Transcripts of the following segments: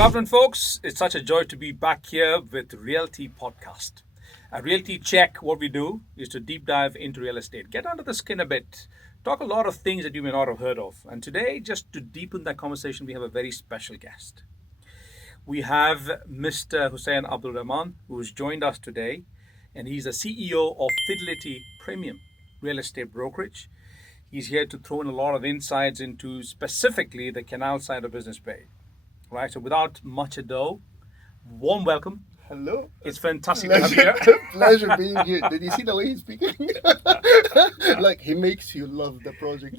Good afternoon, folks. It's such a joy to be back here with Realty Podcast. At Realty Check, what we do is to deep dive into real estate, get under the skin a bit, talk a lot of things that you may not have heard of. And today, just to deepen that conversation, we have a very special guest. We have Mr. Hussein M Abdelrahman, who's joined us today, and he's the CEO of Fidelity Premium Real Estate Brokerage. He's here to throw in a lot of insights into specifically the Canal side of Business Bay. Right, so without much ado, warm welcome. Hello. It's fantastic to have you Pleasure, here. pleasure being here. Did you see the way he's speaking? Like he makes you love the project.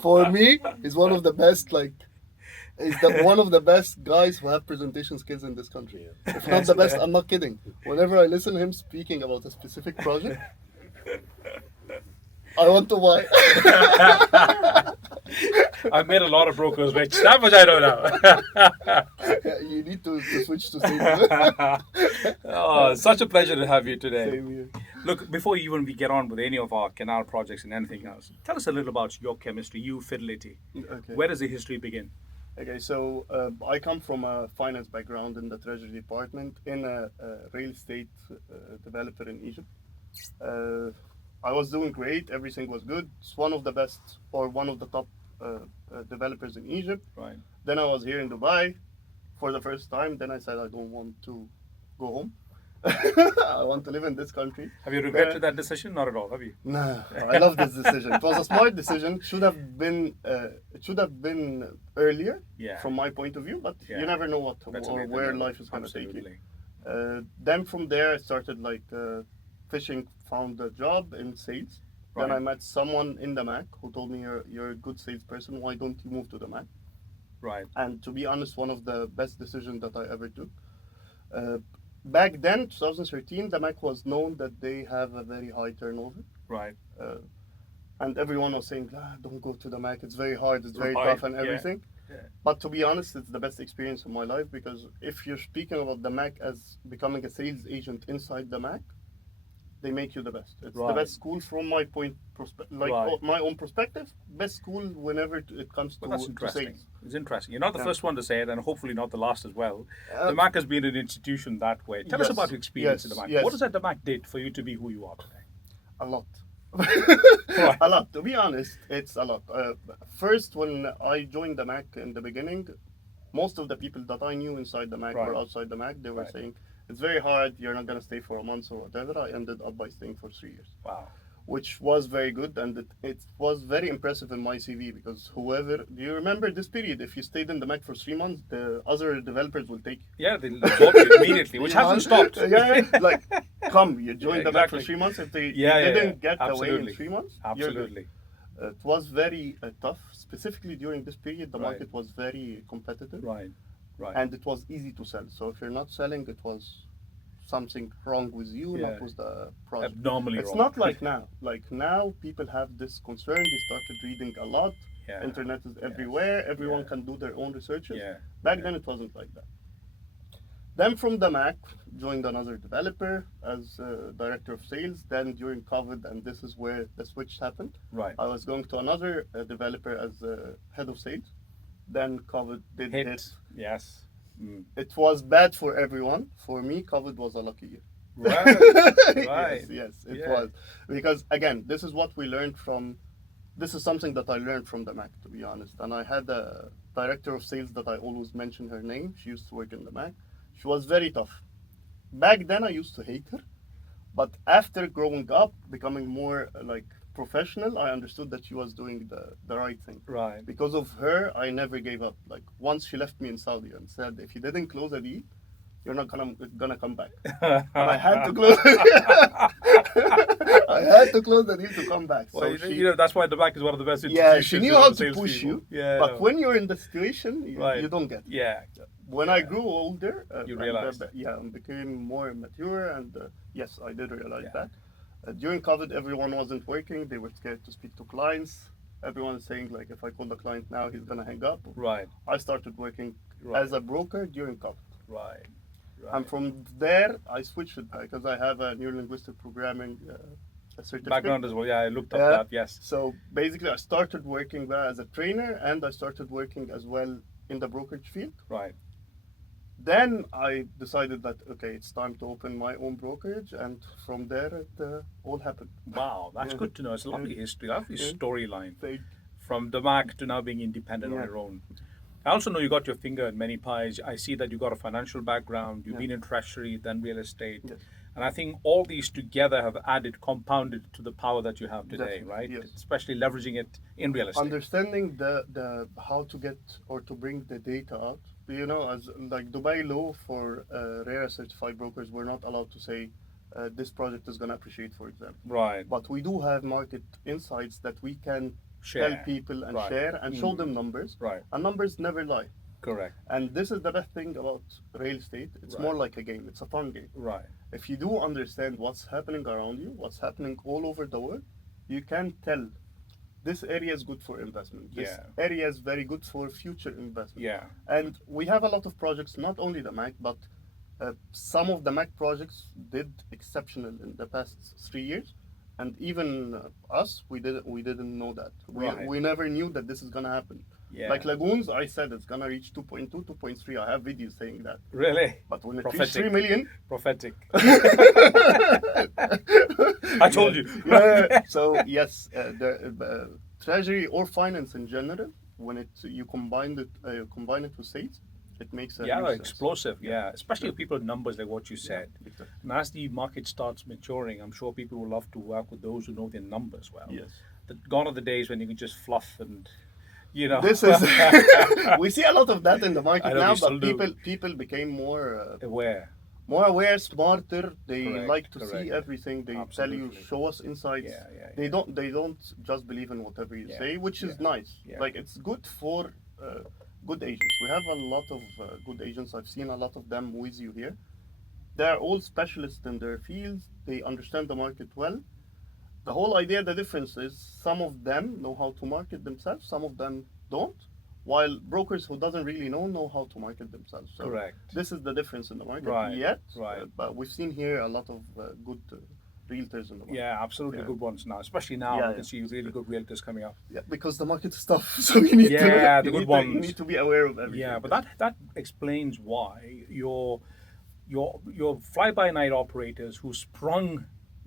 For me, he's one of the best. One of the best guys who have presentation skills in this country. If not the best, I'm not kidding. Whenever I listen to him speaking about a specific project, I want to buy. I've met a lot of brokers, which that much I don't know. You need to switch to same. Oh, such a pleasure to have you today. Same here. Look, before even we get on with any of our Canal projects and anything else, tell us a little about your chemistry, you Fidelity. Okay. Where does the history begin? Okay, so I come from a finance background in the Treasury Department in a real estate developer in Egypt. I was doing great, everything was good. It's one of the best or one of the top developers in Egypt. Right. Then I was here in Dubai for the first time. Then I said I don't want to go home. I want to live in this country. Have you regretted that decision? Not at all, have you? Nah, I love this decision. It was a smart decision. It should have been earlier, Yeah. from my point of view. But Yeah. you never know what Better or late than where never. life is going to take you. Absolutely. Then from there, I started fishing. Found a job in sales. Then Right. I met someone in the Mac who told me you're a good salesperson. Why don't you move to the Mac? Right. And to be honest, one of the best decisions that I ever took. Back then, 2013, the Mac was known that they have a very high turnover. Right. And everyone was saying, don't go to the Mac, it's very hard, it's very Right, tough and yeah, everything. yeah. But to be honest, it's the best experience of my life, because if you're speaking about the Mac as becoming a sales agent inside the Mac, they make you the best. It's the Right. best school from my Right. my own perspective. Best school whenever it comes Well, to, that's to interesting. sales. It's interesting. You're not the Yeah. first one to say it, and hopefully not the last as well. Uh, The MAC has been an institution that way. Tell us Yes, about your experience yes, at the MAC. yes. What has that the MAC did for you to be who you are today? A lot. Right. A lot. To be honest, it's a lot. First, when I joined the Mac in the beginning, most of the people that I knew inside the Mac or Right. outside the Mac, they were Right. saying, it's very hard, you're not going to stay for a month or whatever. I ended up by staying for 3 years, Wow. which was very good. And it was very impressive in my CV, because do you remember this period? If you stayed in the Mac for 3 months, the other developers will take you. Yeah, they absorbed it immediately, which hasn't stopped. Like, come, you joined Yeah, the Mac for exactly. 3 months. If they Yeah, yeah, didn't yeah. get away in Absolutely. 3 months, you're good. Absolutely. It was very tough, specifically during this period. The Right. market was very competitive, Right. Right. and it was easy to sell. So if you're not selling, it was something wrong with you, Yeah. not with the project. Abnormally It's wrong. not like now. Like now, people have this concern. They started reading a lot. Yeah. Internet is everywhere. Everyone Yeah. can do their own researches. Yeah. Back Yeah. then, it wasn't like that. Then from the Mac, joined another developer as director of sales. Then during COVID, and this is where the switch happened, Right. I was going to another developer as head of sales. Then COVID did hit. Hit. Yes. Mm. It was bad for everyone. For me, COVID was a lucky year. Right. Right. Yes, it Yeah. was. Because again, this is what we learned from. This is something that I learned from the Mac, to be honest. And I had a director of sales that I always mention her name. She used to work in the Mac. She was very tough. Back then, I used to hate her. But after growing up, becoming more professional, I understood that she was doing the right thing. Right. Because of her, I never gave up. Like once she left me in Saudi and said, if you didn't close a deal, you're not gonna come back. And I had to close. I had to close the deal to come back. So Well, that's why the bank is one of the best yeah, institutions. she knew for how to salespeople. push you. Yeah. But when you're in the situation, Right. you don't get it. Yeah. When I grew older, You and, realized. and became more mature, and yes, I did realize Yeah. that. During COVID, everyone wasn't working. They were scared to speak to clients. Everyone is saying if I call the client now, he's gonna hang up. Right. I started working Right. as a broker during COVID. Right. And from there, I switched it because I have a neurolinguistic programming certificate. Background as well. Yeah, I looked up that. Yes. So basically, I started working there as a trainer, and I started working as well in the brokerage field. Right. Then I decided that okay, it's time to open my own brokerage, and from there it all happened. Wow, that's Yeah. good to know. It's a Yeah. lovely history, lovely Yeah. storyline Thank- from DAMAC to now being independent on Yeah. your own. I also know you got your finger in many pies. I see that you got a financial background. You've Yeah. been in treasury, then real estate, Yes. and I think all these together have added, compounded to the power that you have today, Definitely, right? yes. Especially leveraging it in real estate. Understanding the how to get or to bring the data out. You know, as like Dubai law for RERA certified brokers, we're not allowed to say this project is going to appreciate, for example. Right. But we do have market insights that we can Share. tell people and Right. share and show them numbers. Right. And numbers never lie. Correct. And this is the best thing about real estate. It's Right. more like a game. It's a fun game. Right. If you do understand what's happening around you, what's happening all over the world, you can tell this area is good for investment. This Yeah. area is very good for future investment. Yeah. And we have a lot of projects, not only the MAC, but some of the MAC projects did exceptional in the past 3 years. And even us, we didn't know that. Right. We never knew that this is gonna happen. Yeah. Like Lagoons, I said it's gonna reach 2.2, 2.3. I have videos saying that. Really? But when it Prophetic. reached 3 million, Prophetic. I told you. Yeah. So yes, the treasury or finance in general, when you combine it with sales, it makes a Yeah, huge sense. explosive. Yeah, especially with people with numbers like what you said. Exactly. And as the market starts maturing, I'm sure people will love to work with those who know their numbers well. Yes. Gone are the days when you can just fluff and, you know. This is we see a lot of that in the I market know now, we still but do. people became more aware. smarter. They Correct, like to correct. see everything. They tell Absolutely. you, show us insights. Yeah. They don't just believe in whatever you Yeah, say, which is yeah, nice. yeah. Like it's good for good agents. We have a lot of good agents. I've seen a lot of them with you here. They're all specialists in their fields. They understand the market well. The whole idea, the difference is some of them know how to market themselves, some of them don't. While brokers who doesn't really know how to market themselves. So Correct. this is the difference in the market. Right, Yet, right. but we've seen here a lot of good realtors in the market. Yeah, absolutely Yeah. good ones now. Especially now, Yeah, I yeah. can see really good realtors coming up. Yeah, because the market is tough, so you need Yeah, to the good you ones. need to be aware of everything. Yeah, but that explains why your fly-by-night operators who sprung,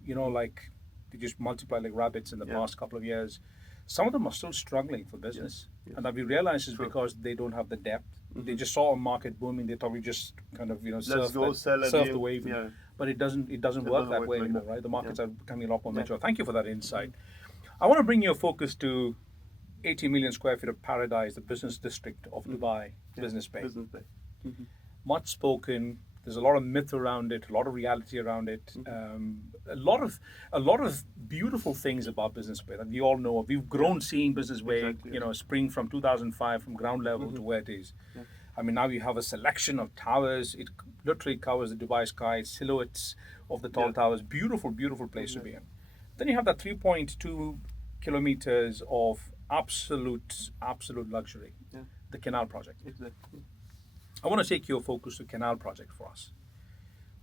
like they just multiplied like rabbits in the Yeah. past couple of years, some of them are still struggling for business. Yes. And that we realize is True. because they don't have the depth. Mhm. They just saw a market booming. They thought we just kind of Let's surf go sell at the the wave. yeah. But it doesn't work doesn't that work way like anymore, that. right? The markets Yeah. are becoming a lot more Yeah. mature. Thank you for that insight. I want to bring your focus to 80 million square feet of paradise, the business district of Dubai, Yeah. Business Bay. Business Bay. Mhm. Much spoken. There's a lot of myth around it, a lot of reality around it, a lot of beautiful things about Business Bay that we all know of. We've grown seeing Business Bay, Exactly. spring from 2005 from ground level to where it is. Yeah. I mean, now you have a selection of towers. It literally covers the Dubai sky, silhouettes of the tall Yeah. towers. Beautiful, beautiful place to be in. Then you have that 3.2 kilometers of absolute luxury, Yeah. the Canal project. Exactly. I want to take your focus to Canal project for us.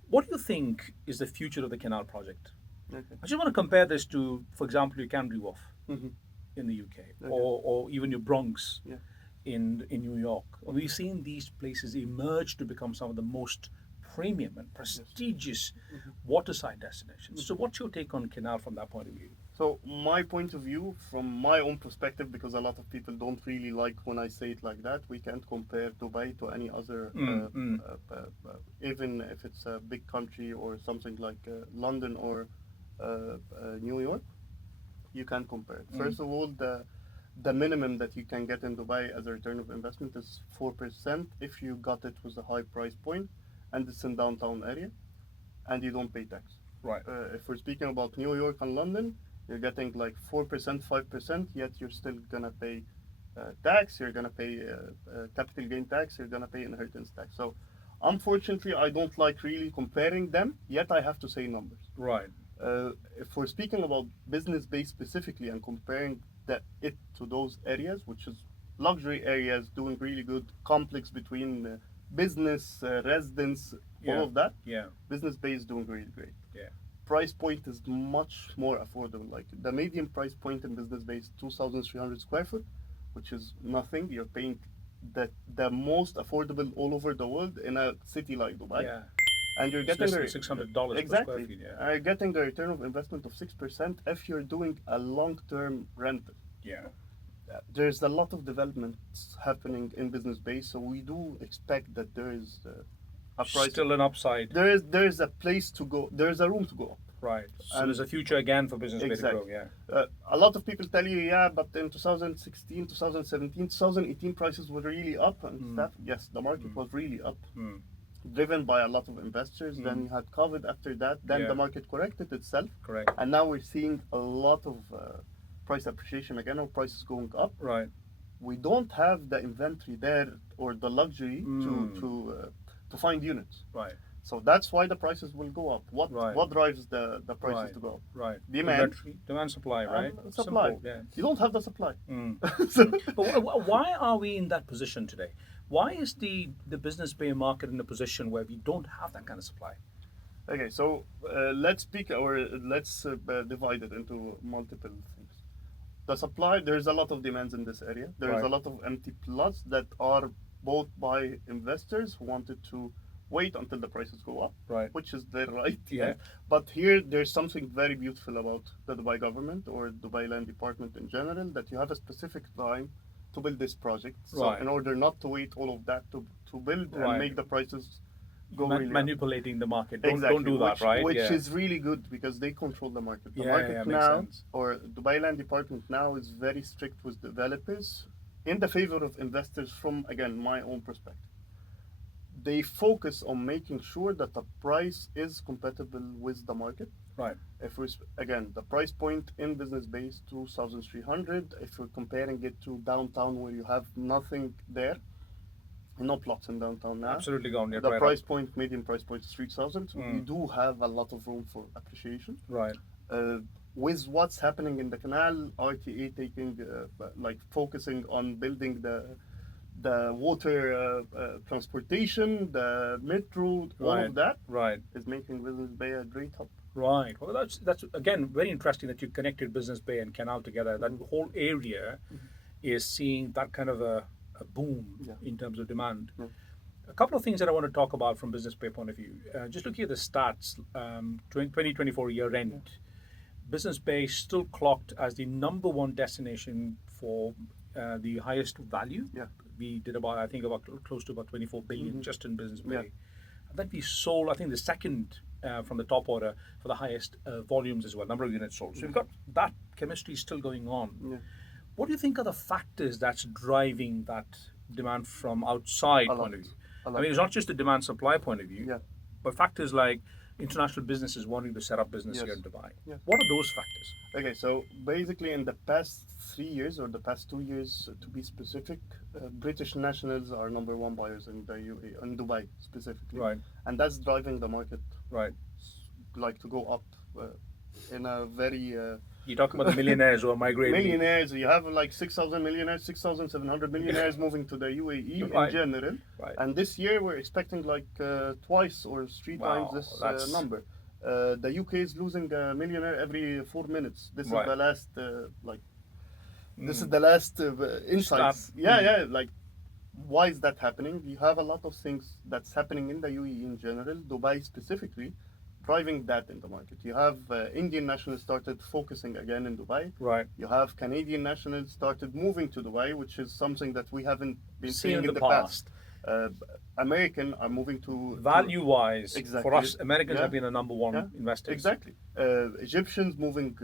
What do you think is the future of the Canal project? Okay. I just want to compare this to, for example, your Canary Wharf Mhm. in the UK, Okay. or even your Bronx Yeah. in New York. We've seen these places emerge to become some of the most premium and prestigious waterside destinations. So what's your take on Canal from that point of view? So my point of view, from my own perspective, because a lot of people don't really like when I say it like that, we can't compare Dubai to any other, even if it's a big country or something like London or New York. You can't compare it. First of all, the minimum that you can get in Dubai as a return of investment is 4% if you got it with a high price point and it's in downtown area and you don't pay tax. Right. If we're speaking about New York and London, you're getting like 4%, 5%, yet you're still gonna pay tax, you're gonna pay capital gain tax, you're gonna pay inheritance tax. So unfortunately, I don't like really comparing them, yet I have to say numbers. Right. If we're speaking about Business Bay specifically and comparing it to those areas, which is luxury areas doing really good, complex between business, residence, all of that, Yeah. Business Bay is doing really great. Yeah. Price point is much more affordable. Like the median price point in Business Bay is 2,300 square foot, which is nothing. You're paying the most affordable all over the world in a city like Dubai. Yeah. And you're It's getting less than $600 per square exactly. feet. Yeah. Getting a return of investment of 6% if you're doing a long-term rental. Yeah. There's a lot of developments happening in Business Bay, so we do expect that there is a price. Still an upside. There is a place to go. There is a room to go up. Right. So And there's a future again for Business Bay to exactly. grow. Yeah. A lot of people tell you, yeah, but in 2016, 2017, 2018 prices were really up and stuff. Yes, the market was really up, driven by a lot of investors. Then you had COVID after that. Then Yeah. the market corrected itself. Correct. And now we're seeing a lot of price appreciation again, or prices going up. Right. We don't have the inventory there or the luxury to find units. Right. So that's why the prices will go up. Right. What drives the prices Right. to go up? Right. Demand. Inventory. Demand, supply. Right. Supply. Simple. Yeah. You don't have the supply. So, but why are we in that position today? Why is the Business Bay market in a position where we don't have that kind of supply? Okay, so let's divide it into multiple things. The supply, there's a lot of demands in this area. There's Right. a lot of empty plots that are bought by investors who wanted to wait until the prices go up, Right. which is their right. Yeah. But here, there's something very beautiful about the Dubai government or Dubai Land Department in general, that you have a specific time to build this project. So Right. in order not to wait all of that to build Right. and make the prices go really up. Manipulating the market. Don't Exactly, do that, right? Which yeah. is really good because they control the market. The Yeah, market makes now, sense. or Dubai Land Department now, is very strict with developers in the favor of investors from, again, my own perspective. They focus on making sure that the price is compatible with the market. Right. If we again, the price point in Business Bay is 2,300. If we're comparing it to downtown where you have nothing there, no plots in downtown now. Absolutely gone. Yeah, The right price up. point, median price point is 3,000. So we do have a lot of room for appreciation. Right. With what's happening in the Canal, RTA taking focusing on building the water transportation, the metro, all Right. of that Right. is making Business Bay a great hub. Right. Well, that's again very interesting that you connected Business Bay and Canal together. That whole area is seeing that kind of a boom in terms of demand. Yeah. A couple of things that I want to talk about from Business Bay point of view. Just looking at the stats, 2024 year end, Business Bay still clocked as the number one destination for the highest value. Yeah. We did about close to about 24 billion just in Business Bay. Yeah. And then we sold, I think, the second from the top order for the highest volumes as well, number of units sold. So we've got that chemistry still going on. Yeah. What do you think are the factors that's driving that demand from outside A point lot. of view? A I lot. mean, it's not just the demand supply point of view, Yeah. but factors like international businesses wanting to set up business Yes. here in Dubai. Yeah. What are those factors? Okay, so basically in the past 3 years or the past 2 years, to be specific, British nationals are number one buyers in the UAE, in Dubai specifically. Right. And that's driving the market Right. to go up in a very You talk about the millionaires who are migrating. millionaires. You have like 6,000 millionaires, 6,700 millionaires moving to the UAE Right. in general. Right. And this year we're expecting like twice or three Wow, times this that's- number. The UK is losing a millionaire every 4 minutes. This Right. is the last this is the last insights. Stat. Yeah. Like, why is that happening? You have a lot of things that's happening in the UAE in general, Dubai specifically, driving that in the market. You have Indian nationals started focusing again in Dubai. Right. You have Canadian nationals started moving to Dubai, which is something that we haven't been Seen seeing in in the the past. past. American are moving to Value-wise, Exactly. for us, Americans Yeah. have been the number one investors. Exactly. Egyptians moving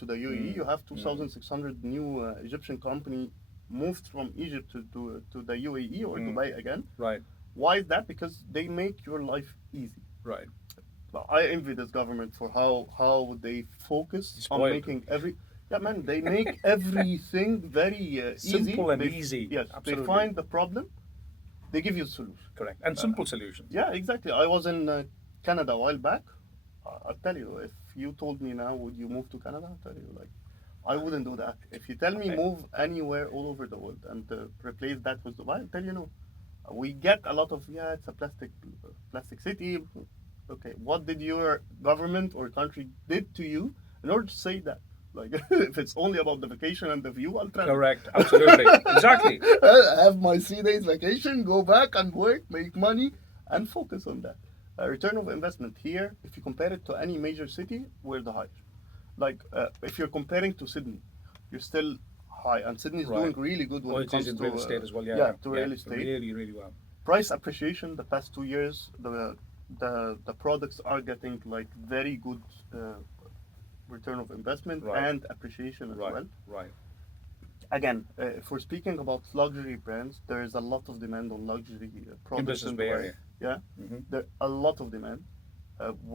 to the UAE. You have 2,600 new Egyptian company moved from Egypt to the UAE or Dubai again. Right. Why is that? Because they make your life easy. Right. Well, I envy this government for how they focus on Spoiled. making they make everything very easy. Simple and easy. Yes, Absolutely. they find the problem, they give you a solution. Correct. And simple solutions. Yeah, exactly. I was in Canada a while back. I'll tell you, if you told me now, would you move to Canada? I'll tell you, like, I wouldn't do that. If you tell me Okay. move anywhere all over the world and replace that with Dubai, I'll tell you no. We get a lot of, it's a plastic city. Okay, what did your government or country did to you in order to say that? Like if it's only about the vacation and the view, I'll travel. Correct. Absolutely. Exactly. Have my 3 days vacation, go back and work, make money, and focus on that. Return of investment here, if you compare it to any major city, we're the highest. Like if you're comparing to Sydney, you're still high, and Sydney is doing Right. really good when Oh, it it is comes in to real estate as well. Yeah. yeah, to real estate. Really, really well. Price appreciation the past 2 years, the products are getting like very good return of investment Right. and appreciation as Right. well. Right. Again, if we're speaking about luxury brands, there is a lot of demand on luxury products Business in Bay Dubai. Area. Yeah, Mhm. there a lot of demand.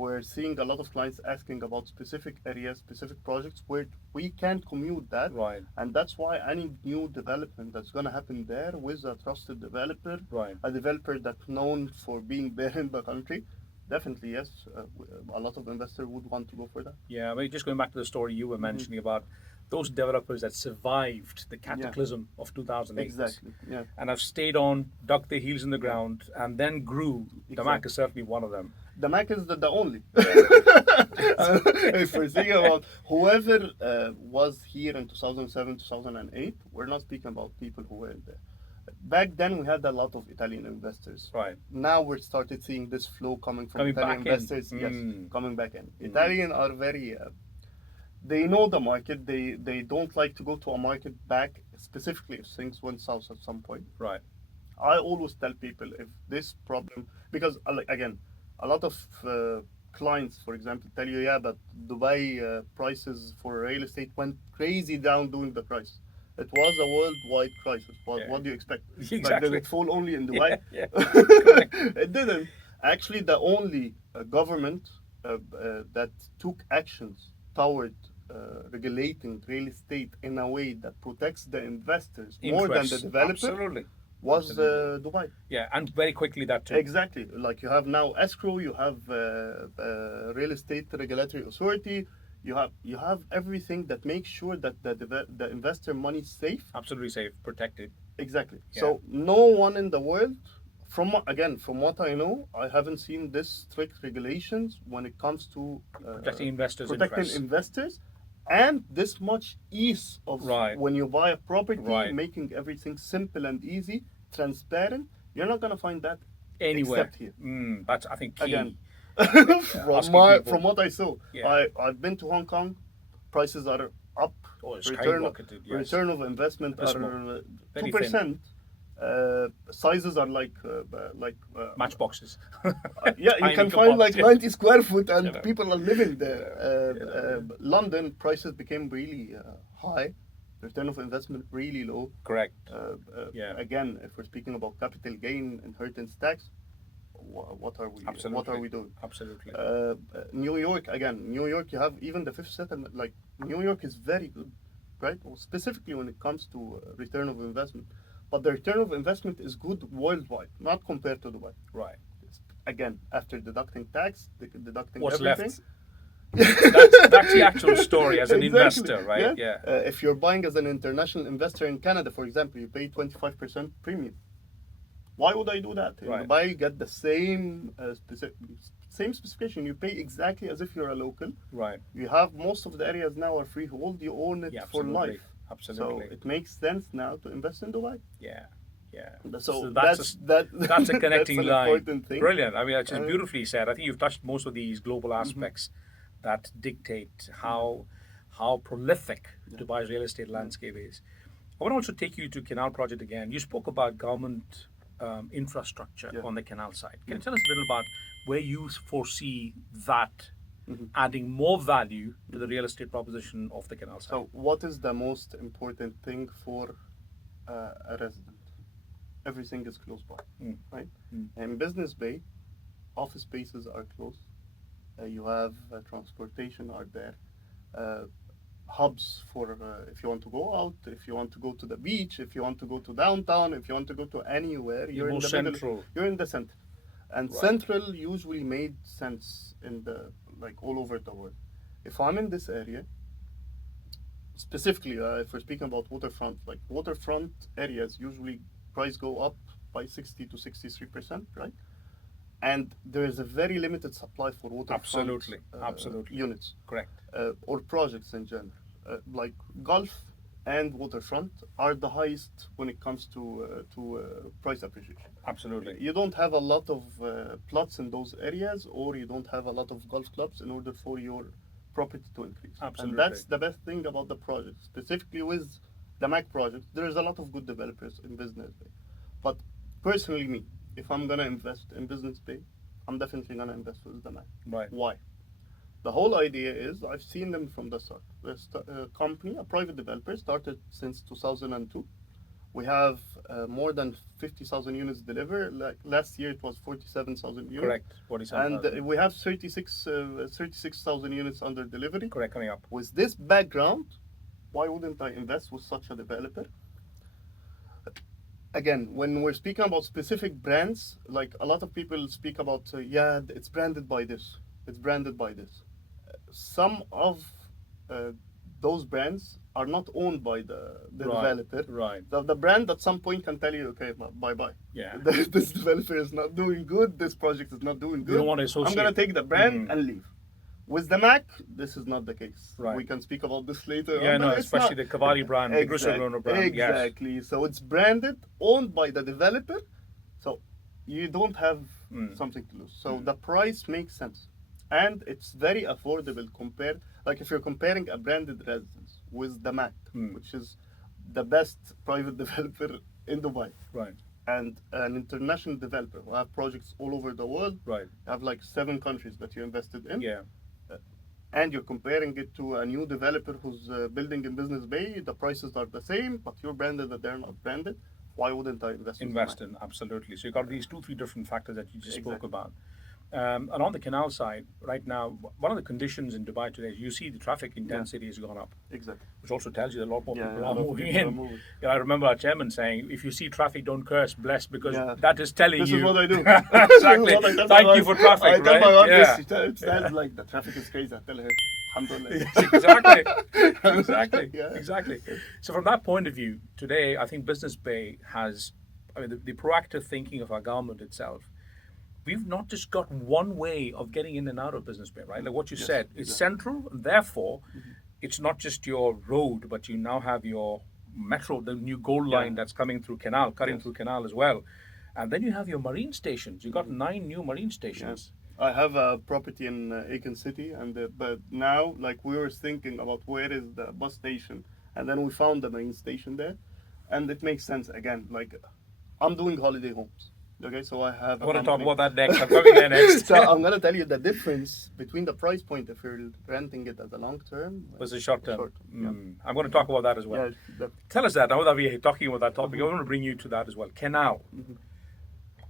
We're seeing a lot of clients asking about specific areas, specific projects where we can't commute that, Right. and that's why any new development that's going to happen there with a trusted developer, Right. a developer that's known for being there in the country, definitely yes, a lot of investors would want to go for that. Yeah. I mean, just going back to the story you were mentioning about those developers that survived the Yeah, cataclysm of 2008 exactly. Yeah, and have stayed on, dug their heels in the ground, and then grew. DAMAC exactly. is certainly one of them. The Mac is the only. If we're thinking about whoever was here in 2007, 2008, we're not speaking about people who were there. Back then, we had a lot of Italian investors. Right. Now we're started seeing this flow coming from Coming Italian back in. investors. Yes, Mm. coming back in. Italian are very. They know the market. They don't like to go to a market back specifically if things went south at some point. Right. I always tell people if this problem, because like, again, a lot of clients, for example, tell you, yeah, but Dubai prices for real estate went crazy down during the crisis. It was a worldwide crisis. Yeah. What do you expect? Like, did Exactly. it fall only in Dubai? Yeah. Correct. It didn't. Actually, the only government that took actions toward regulating real estate in a way that protects the investors more than the Interest. developer Absolutely. was Absolutely. Dubai. Yeah, and very quickly that too. Exactly. Like you have now escrow, you have real estate regulatory authority, you have everything that makes sure that the investor money is safe. Absolutely safe, protected. Exactly. Yeah. So no one in the world, from what I know, I haven't seen this strict regulations when it comes to Protecting investors' protecting interests. investors, and this much ease of Right. when you buy a property, Right. making everything simple and easy, transparent. You're not gonna find that Anywhere. except here. That's, I think, key. Again, asking people. from what I saw, Yeah. I've been to Hong Kong. Prices are up. Oh, it's Return skyrocketed, yes. return of investment Abysmal. are Very 2%. Sizes are like Matchboxes. yeah, you Tiny can find like compartments. 90 square foot, and You know. people are living there. Yeah. London prices became really high. Return of investment really low. Correct. Yeah. Again, if we're speaking about capital gain, inheritance tax, what are we? Absolutely. What are we doing? Absolutely. New York again. New York, you have even the fifth settlement. Like New York is very good, right? Specifically when it comes to return of investment, but the return of investment is good worldwide, not compared to Dubai. Right. Again, after deducting tax, deducting What's everything. left? That's the actual story as an Exactly. investor, right? Yeah. If you're buying as an international investor in Canada, for example, you pay 25% premium. Why would I do that? In Right. Dubai, you get the same same specification. You pay exactly as if you're a local. Right. You have most of the areas now are freehold. You own it Yeah, for absolutely. life. Absolutely. So it makes sense now to invest in Dubai. Yeah. Yeah. So that's that's a connecting that's an line. important thing. Brilliant. I mean, that's just Uh, beautifully said. I think you've touched most of these global aspects that dictate how prolific Dubai's real estate landscape is. I want to also take you to Canal project again. You spoke about government infrastructure Yeah. on the Canal side. Can you tell us a little about where you foresee that adding more value to the real estate proposition of the Canal side? So, what is the most important thing for a resident? Everything is close by, right? In Business Bay, office spaces are close. You have transportation are there. Hubs for if you want to go out, if you want to go to the beach, if you want to go to downtown, if you want to go to anywhere, you're in more the central. middle. You're in the center, and Right. central usually made sense in the like all over the world. If I'm in this area, specifically if we're speaking about waterfront, like waterfront areas usually price go up by 60 to 63%, right? And there is a very limited supply for waterfront Absolutely. units Correct. or projects in general. like golf and waterfront are the highest when it comes to price appreciation. Absolutely. You don't have a lot of plots in those areas, or you don't have a lot of golf clubs in order for your property to increase. Absolutely. And that's the best thing about the project, specifically with the Mac project. There is a lot of good developers in Business Bay, but personally, me, if I'm gonna invest in Business Bay, I'm definitely gonna invest with the Mac. Right. Why? The whole idea is I've seen them from the start. Company, a private developer, started since 2002. We have more than 50,000 units delivered. Like last year, it was 47,000 units. Correct. 47,000. And we have 36,000 units under delivery. Correct, coming up. With this background, why wouldn't I invest with such a developer? Again, when we're speaking about specific brands, like a lot of people speak about, yeah, it's branded by this, it's branded by this. Some of those brands are not owned by the Right, developer. right. The brand at some point can tell you, okay, bye bye. Yeah. This developer is not doing good. This project is not doing good. don't want to associate. I'm gonna take the brand and leave. With the Mac, this is not the case. Right. We can speak about this later. Yeah, on, no, but it's especially not- the Cavalli brand, the Bristol Runner brand. Yes. Exactly. So it's branded, owned by the developer. So you don't have something to lose. So the price makes sense. And it's very affordable compared, like if you're comparing a branded residence with the Mac, which is the best private developer in Dubai, Right, and an international developer who have projects all over the world, right. have like 7 countries that you invested in, Yeah. and you're comparing it to a new developer who's building in Business Bay, the prices are the same, but you're branded that they're not branded. Why wouldn't I invest? Invest in, absolutely. So you got these 2-3 different factors that you just spoke Exactly. about. And on the Canal side, right now, one of the conditions in Dubai today is you see the traffic intensity has gone up, Exactly. which also tells you that a lot more Yeah, people a are lot of moving people are in. moving. You know, I remember our chairman saying, if you see traffic, don't curse, bless, because Yeah. that is telling This you. is what I do. Exactly. This is what I tell Thank my you wife. for traffic, I tell right? my wife Yeah. this. It says like the traffic is crazy. I tell her, alhamdulillah. Exactly. Exactly. Yeah. Exactly. So from that point of view, today I think Business Bay has, I mean, the proactive thinking of our government itself. We've not just got one way of getting in and out of Business Bay, right? Like what you Yes, said, it's exactly. central, and therefore, it's not just your road, but you now have your metro, the new gold line that's coming through Canal, cutting through Canal as well. And then you have your marine stations. You got 9 new marine stations. I have a property in Aiken City, and but now like we were thinking about where is the bus station, and then we found the main station there, and it makes sense again. Like I'm doing holiday homes. Okay, so I have. I want to talk about that next. I'm coming there next. So I'm gonna tell you the difference between the price point if you're renting it as a long term versus short term. Yeah. I'm going to talk about that as well. Yeah, Tell us that. Now that we're talking about that topic, I want to bring you to that as well. Canal.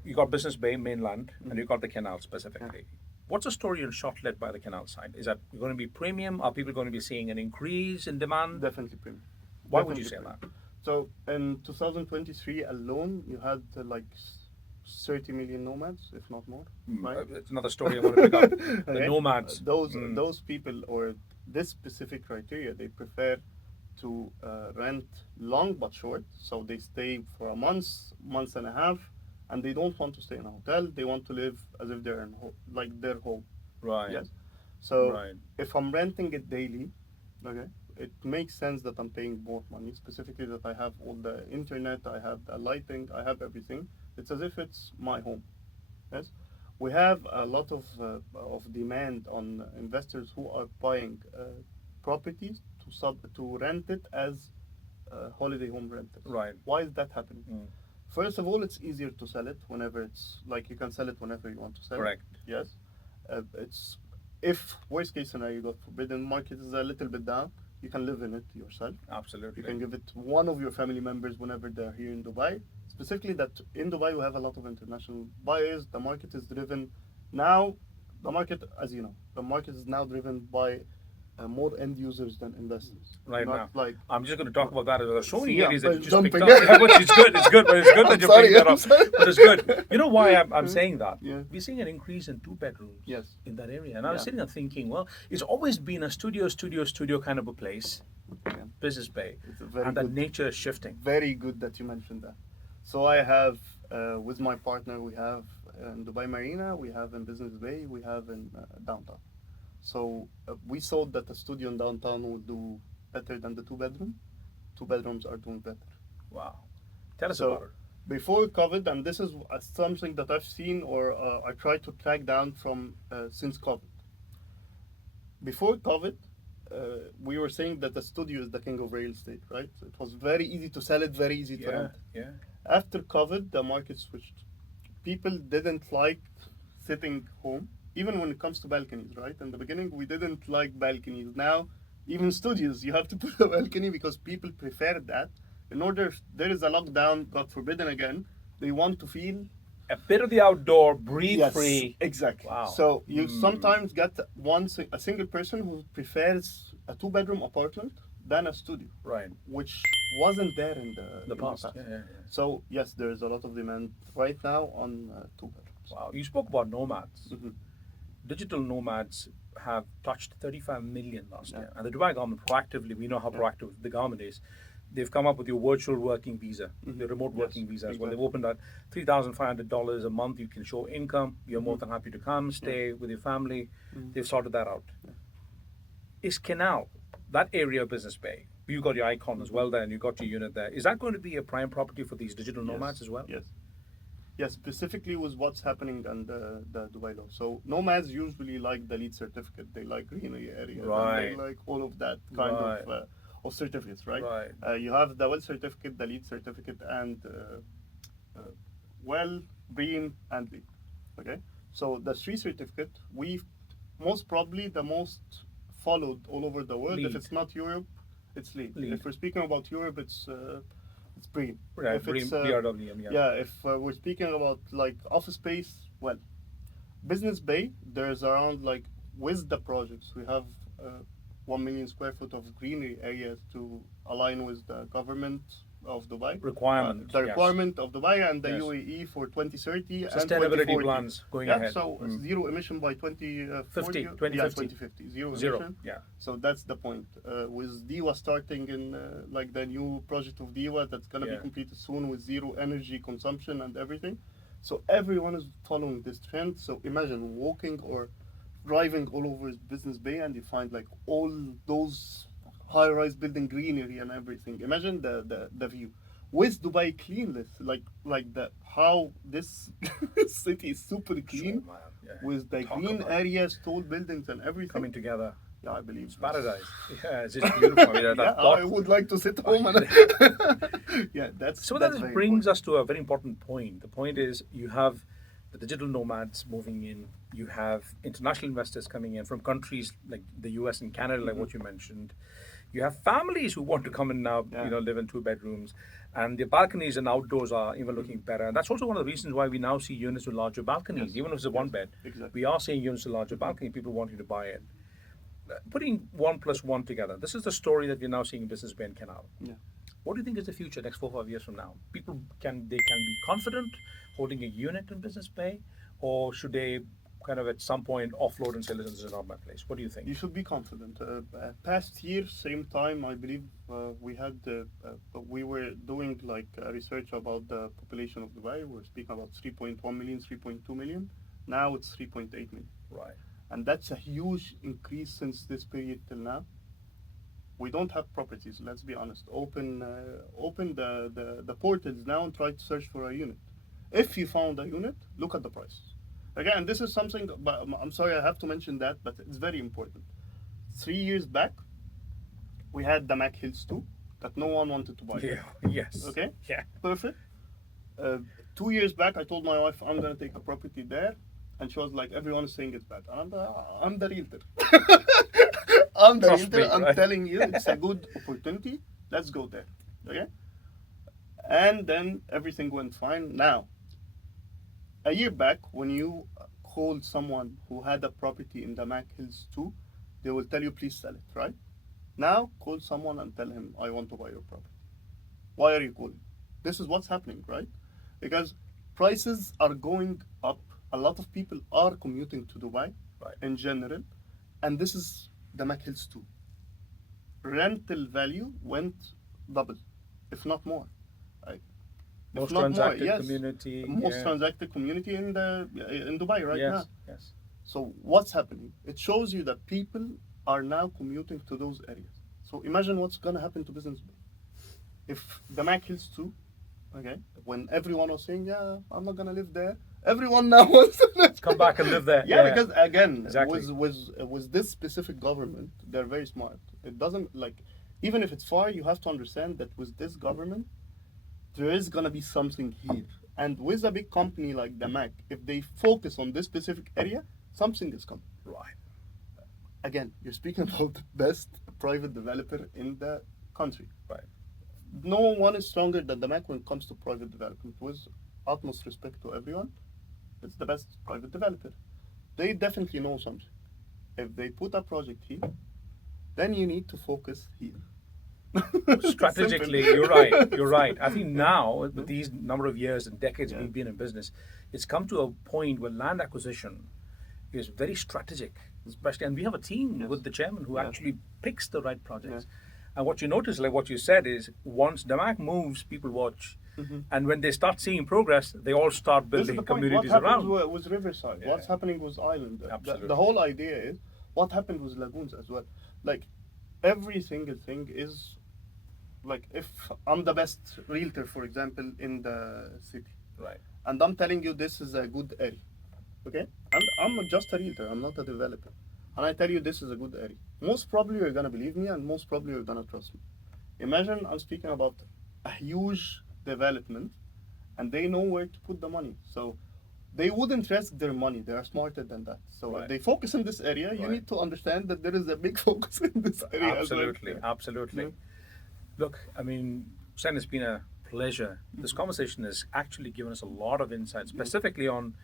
You got Business Bay mainland, and you got the Canal specifically. What's the story on short let by the Canal side? Is that going to be premium? Are people going to be seeing an increase in demand? definitely premium. Why would you say Definitely that? premium. So in 2023 alone, you had like 30 million nomads, if not more. Right? It's another story I want to pick up. The Okay. nomads. Those people or this specific criteria, they prefer to rent long but short. So they stay for a month and a half, and they don't want to stay in a hotel. They want to live as if they're in like their home. Right. Yes. So Right. if I'm renting it daily, okay, it makes sense that I'm paying more money. Specifically, that I have all the internet, I have the lighting, I have everything. It's as if it's my home. Yes. We have a lot of demand on investors who are buying properties to rent it as holiday home renters. Right. Why is that happening? First of all, it's easier to sell it whenever it's like you can sell it whenever you want to sell Correct. it. Yes. It's if worst case scenario, God forbid, the market is a little bit down, you can live in it yourself. Absolutely. You can give it to one of your family members whenever they're here in Dubai. Specifically, that in Dubai we have a lot of international buyers. The market is driven now. The market, as you know, the market is now driven by more end users than investors. Right Not now. like I'm just going to talk about that. There are so many Yeah, areas that you but just picked jumping. up. Yeah, but it's good. It's good. But it's good that I'm you're sorry, picking that I'm up. sorry. But it's good. You know why I'm saying that? Yeah. We're seeing an increase in 2 bedrooms. Yes. In that area, and I was Yeah. sitting there thinking, well, it's always been a studio kind of a place, Yeah. Business Bay, It's a very and that good- nature is shifting. Very good that you mentioned that. So I have with my partner, we have in Dubai Marina, we have in Business Bay, we have in downtown. So we thought that the studio in downtown would do better than the two-bedroom. Two bedrooms are doing better. Wow. Tell us So about it. before COVID, and this is something that I've seen or I tried to track down from since COVID. Before COVID, we were saying that the studio is the king of real estate, right? It was very easy to sell it, very easy to Yeah, rent. yeah. After COVID, the market switched. People didn't like sitting home, even when it comes to balconies, right? In the beginning, we didn't like balconies. Now, even studios, you have to put a balcony because people prefer that. In order, if there is a lockdown, God forbidden again, they want to feel. A bit of the outdoor, breathe Yes, free. exactly. Wow. So you sometimes get a single person who prefers a two-bedroom apartment than a studio, Right. which wasn't there in The the past. past. Yeah, yeah, yeah. So yes, there is a lot of demand right now on two bedrooms. Wow. You spoke about nomads. Mhm. Digital nomads have touched 35 million last Yeah. year. And the Dubai government proactively, we know how proactive the government is. They've come up with your virtual working visa, the remote Yes, working visa as well. They've exactly. opened that $3,500 a month. You can show income. You're more than happy to come, stay with your family. They've sorted that out. Is Canal, that area of Business Bay, you got your icon as well there and you got your unit there. Is that going to be a prime property for these digital nomads as well? Yes. Yes, specifically with what's happening on the Dubai law. So nomads usually like the LEED certificate. They like greenery areas. Right. And they like all of that kind of certificates, right? Right. You have the well certificate, the LEED certificate, and well, green, and LEED. Okay. So the three certificate, we most probably the most followed all over the world. If LEED. it's not Europe, it's LEED. LEED. If we're speaking about Europe, it's BREEAM. Right, If it's BRWM, yeah. yeah, if we're speaking about like office space, well, Business Bay, there's around like with the projects we have 1 million square foot of greenery areas to align with the government of Dubai. Requirement, The yes. requirement of Dubai and the Yes. UAE for 2030 and Sustainability 2040. plans going yeah, ahead. so zero emission by 2040. 2050. Yeah, 2050. Zero Zero, emission. yeah. So that's the point. With DIWA starting in like the new project of DIWA that's going to Yeah. be completed soon with zero energy consumption and everything. So everyone is following this trend. So imagine walking or driving all over Business Bay and you find like all those high-rise building greenery and everything. Imagine the view. With Dubai cleanliness, like the how this city is super clean Sure, man. Yeah. with the Talk green about areas, tall buildings and everything. coming together. Yeah, I believe It's paradise. Yeah, it's just beautiful. I mean, that yeah, thought. I would like to sit home and yeah, that's So that's that very brings important. us to a very important point. The point is you have the digital nomads moving in. You have international investors coming in from countries like the US and Canada, like what you mentioned. You have families who want to come in now, Yeah. you know, live in two bedrooms, and the balconies and outdoors are even looking better. And that's also one of the reasons why we now see units with larger balconies, Yes. even if it's a Yes. one bed. Exactly. We are seeing units with larger balcony. People wanting to buy it. Putting 1+1 together, this is the story that we're now seeing in Business Bay and Canal. Yeah. What do you think is the future next 4 or 5 years from now? People can be confident holding a unit in Business Bay, or should they kind of at some point offload and say, listen, this is not my place? What do you think? You should be confident. Past year, same time, I believe we were doing like research about the population of Dubai. We're speaking about 3.1 million, 3.2 million. Now it's 3.8 million. Right. And that's a huge increase since this period till now. We don't have properties, let's be honest. Open the portals now and try to search for a unit. If you found a unit, look at the price. Again, this is something, but I'm sorry I have to mention that, but it's very important. 3 years back, we had DAMAC Hills 2 that no one wanted to buy. Yeah. Yes. Okay? Yeah. Perfect. 2 years back, I told my wife I'm going to take a property there. And she was like, everyone is saying it's bad. I'm the realtor. I'm the Trust realtor. me, I'm right? telling you, it's a good opportunity. Let's go there. Okay? And then everything went fine. Now, a year back, when you called someone who had a property in the Mac Hills 2, they will tell you, please sell it, right? Now, call someone and tell him, I want to buy your property. Why are you calling? This is what's happening, right? Because prices are going up. A lot of people are commuting to Dubai Right. in general, and this is the Mac Hills 2. Rental value went double, if not more. Right? If Most not more, transacted yes. community. Most yeah. transacted community in Dubai right yes. now. Yes. So what's happening? It shows you that people are now commuting to those areas. So imagine what's gonna happen to Business Bay. If DAMAC Hills 2, okay, when everyone was saying, yeah, I'm not gonna live there, everyone now wants to live Come back and live there. yeah, because again, Exactly. with this specific government, they're very smart. It doesn't like, even if it's far, you have to understand that with this government, there is gonna be something here. And with a big company like DAMAC, if they focus on this specific area, something is coming. Right. Again, you're speaking about the best private developer in the country. Right. No one is stronger than DAMAC when it comes to private development. With utmost respect to everyone, it's the best private developer. They definitely know something. If they put a project here, then you need to focus here. Strategically, Simple. you're right. You're right. I think now, with these number of years and decades Yeah. we've been in business, it's come to a point where land acquisition is very strategic, especially. And we have a team Yes. with the chairman who Yeah. actually picks the right projects. Yeah. And what you notice, like what you said, is once DAMAC moves, people watch. And when they start seeing progress, they all start This is building the point. communities What happens around. with Riverside? Yeah. What's happening with Island? Absolutely. The whole idea is what happened with Lagoons as well. Like every single thing is like if I'm the best realtor, for example, in the city, Right. and I'm telling you this is a good area, okay? And I'm just a realtor. I'm not a developer, and I tell you this is a good area. Most probably you're gonna believe me, and most probably you're gonna trust me. Imagine I'm speaking about a huge development, and they know where to put the money. So they wouldn't risk their money. They are smarter than that. So Right. if they focus in this area, you Right. need to understand that there is a big focus in this area Absolutely. as well. Absolutely. Yeah. Look, I mean, Hussein, it's been a pleasure. This conversation has actually given us a lot of insight, specifically on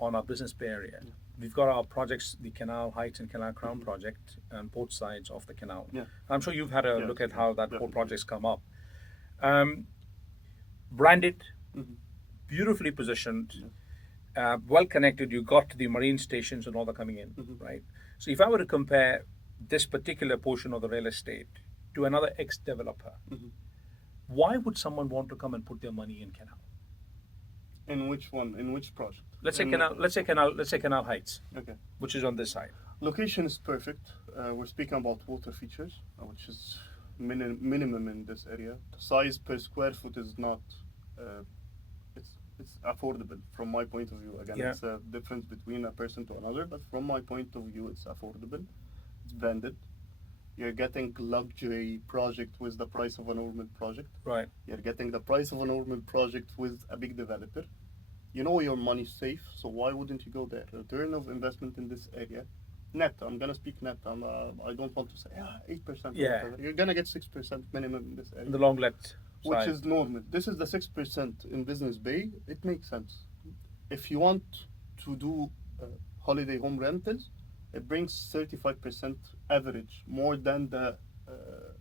our Business Bay area. We've got our projects, the Canal Heights and Canal Crown project, on both sides of the canal. Yeah. I'm sure you've had a Yes, look at how that whole definitely. project's come up. Branded, Mhm. beautifully positioned, well connected. You got to the marine stations and all that coming in, Mhm. right? So if I were to compare this particular portion of the real estate to another ex-developer, Mhm. why would someone want to come and put their money in Canal? In which one? In which project? Let's say In- Canal. Let's say Canal. Let's say Canal Heights, Okay. which is on this side. Location is perfect. We're speaking about water features, which is minimum in this area. The size per square foot is not. Uh, it's affordable from my point of view. Again, Yeah. it's a difference between a person to another, but from my point of view, it's affordable. It's branded. You're getting luxury project with the price of a normal project. Right. You're getting the price of a normal project with a big developer. You know your money's safe, so why wouldn't you go there? Return of investment in this area, net. I'm gonna speak net. I don't want to say 8%. Yeah. You're gonna get 6% minimum in this area, The long let which side. is normal. This is the 6% in Business Bay. It makes sense. If you want to do holiday home rentals, it brings 35% average, more than the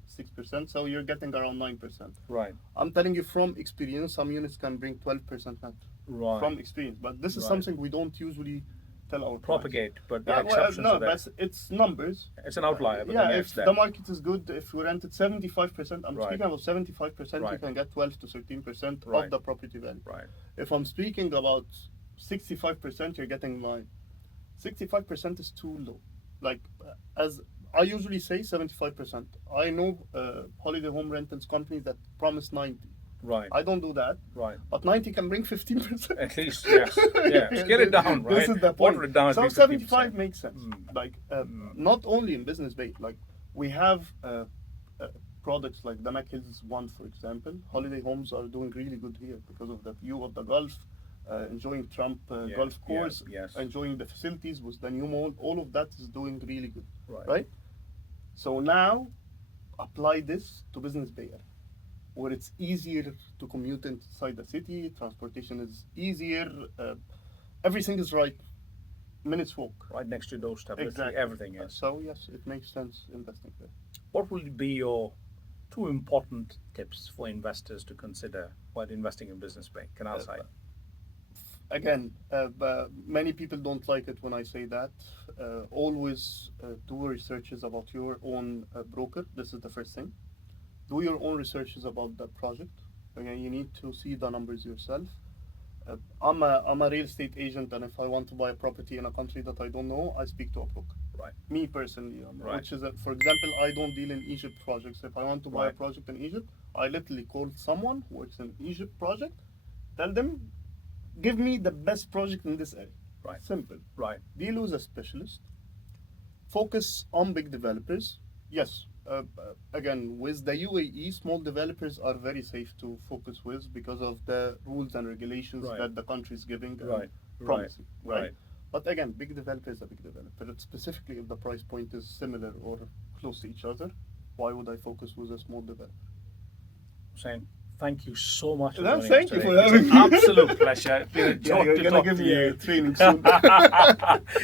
6%. So you're getting around 9%. Right. I'm telling you from experience, some units can bring 12% net. Right. From experience, but this is Right. something we don't usually tell our clients. Propagate, but the Yeah, exceptions no, are there. but it's numbers. It's an outlier, but yeah, then if it's there. the market is good, if we rent it 75%, I'm Right. speaking about 75%, you Right. can get 12 to 13% Right. of the property value. Right. If I'm speaking about 65%, you're getting 9. 65% is too low. Like, as I usually say, 75%. I know holiday home rentals companies that promise 90. Right. I don't do that. Right. But 90 can bring 15%. At least, yes. Yeah. Scale it down, right? This is the point. Water it down at So least 75 50%. makes sense. Mm. Like, not only in Business Bay, like, we have products like DAMAC Hills 1, for example. Holiday homes are doing really good here because of the view of the Gulf, enjoying Trump Yeah, Golf yeah, Course, yes. enjoying the facilities with the new mall. All of that is doing really good, Right. right? So now, apply this to Business Bay area, where it's easier to commute inside the city, transportation is easier, everything is right, minutes walk. Right next to your doorstep. Literally Exactly. everything is. So yes, it makes sense investing there. What will be your two important tips for investors to consider while investing in Business Bay, Canal side? Again, many people don't like it when I say that. Always do researches about your own broker. This is the first thing. Do your own researches about the project. Again, you need to see the numbers yourself. I'm a real estate agent, and if I want to buy a property in a country that I don't know, I speak to a broker. Right. Me personally, Right. which is that, for example, I don't deal in Egypt projects. If I want to buy a Right. project in Egypt, I literally call someone who works in Egypt project, tell them, give me the best project in this area. Right. Simple. Right. Deal with a specialist. Focus on big developers. Yes, again, with the UAE, small developers are very safe to focus with because of the rules and regulations Right. that the country is giving and Right. promising. Right. Right. But again, big developer is a big developer. Specifically, if the price point is similar or close to each other, why would I focus with a small developer? Hussein, thank you so much for No, joining thank us you today. for having It's me. an absolute pleasure. It's been a joy You're to gonna talk give to me a you. training soon.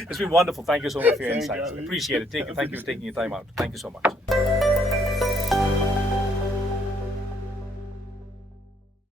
It's been wonderful. Thank you so much for your Thank you, insights. Ali. Appreciate it. Thank you for Appreciate taking your it. time out. Thank you so much.